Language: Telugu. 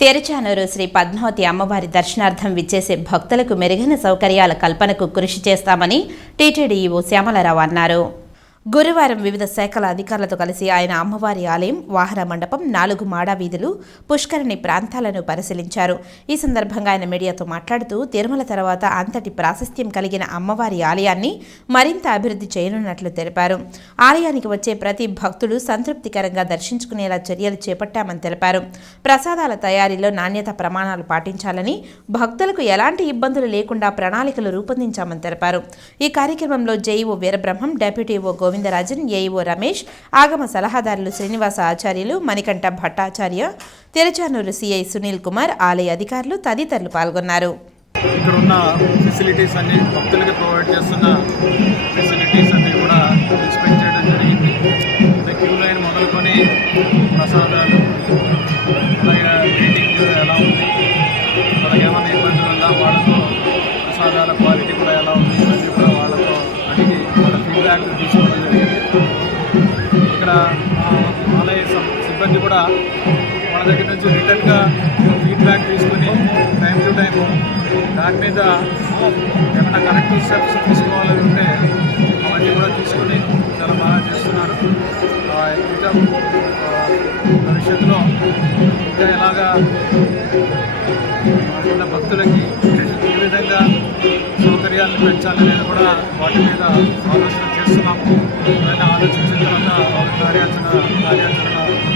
తిరుచానూరు శ్రీ పద్మావతి అమ్మవారి దర్శనార్థం విచ్చేసే భక్తులకు మెరుగైన సౌకర్యాల కల్పనకు కృషి చేస్తామని టీటీడీ ఈవో శ్యామలరావు అన్నారు. గురువారం వివిధ శాఖల అధికారులతో కలిసి ఆయన అమ్మవారి ఆలయం, వాహన మండపం, 4 మాడా వీధులు, పుష్కరిణి ప్రాంతాలను పరిశీలించారు. ఈ సందర్భంగా ఆయన మీడియాతో మాట్లాడుతూ తిరుమల తర్వాత అంతటి ప్రాశస్త్యం కలిగిన అమ్మవారి ఆలయాన్ని మరింత అభివృద్ధి చేయనున్నట్లు తెలిపారు. ఆలయానికి వచ్చే ప్రతి భక్తుడు సంతృప్తికరంగా దర్శించుకునేలా చర్యలు చేపట్టామని తెలిపారు. ప్రసాదాల తయారీలో నాణ్యత ప్రమాణాలు పాటించాలని, భక్తులకు ఎలాంటి ఇబ్బందులు లేకుండా ప్రణాళికలు రూపొందించామని తెలిపారు. ఈ కార్యక్రమంలో JEO Veerabrahmam, deputy EO Govindarajan, AEO Ramesh, ఆగమ సలహాదారులు శ్రీనివాస ఆచార్యులు, మణికంఠ భట్టాచార్య, తిరుచానూరు సిఐ సునీల్ కుమార్, ఆలయ అధికారులు తదితరులు పాల్గొన్నారు. ఇక్కడ ఉన్న ఫెసిలిటీస్ అన్ని భక్తులకి ప్రొవైడ్ చేస్తున్న ఫెసిలిటీస్ అన్ని కూడా ఇన్స్పెక్ట్ చేయడం జరిగింది. క్యూ లైన్ మొదలుకొని ప్రసాదాలు, అలాగే రేటింగ్ ఎలా ఉంది, వాళ్ళకి ఏమైనా ఇబ్బందులు ఉందా, వాళ్ళతో ప్రసాదాల క్వాలిటీ కూడా ఎలా ఉంది, ఇవన్నీ కూడా వాళ్ళతో అడిగి వాళ్ళ ఫీడ్బ్యాక్ తీసుకోవడం జరిగింది. ఇక్కడ ఆలయ సిబ్బంది కూడా వాళ్ళ దగ్గర నుంచి రిటర్న్గా ఫీడ్బ్యాక్ తీసుకుని టైం టు టైం దాని మీద ఏమైనా కరెక్టివ్ స్టెప్స్ తీసుకోవాలని ఉంటే అవన్నీ కూడా తీసుకుని చాలా బాగా చేస్తున్నారు. ఇంకా భవిష్యత్తులో ఇంకా ఎలాగా ఉన్న భక్తులకి ఏ విధంగా సౌకర్యాలను పెంచాలనేది కూడా వాటి మీద ఆలోచన చేస్తున్నాము. ఆలోచించిన తర్వాత కార్యాచరణ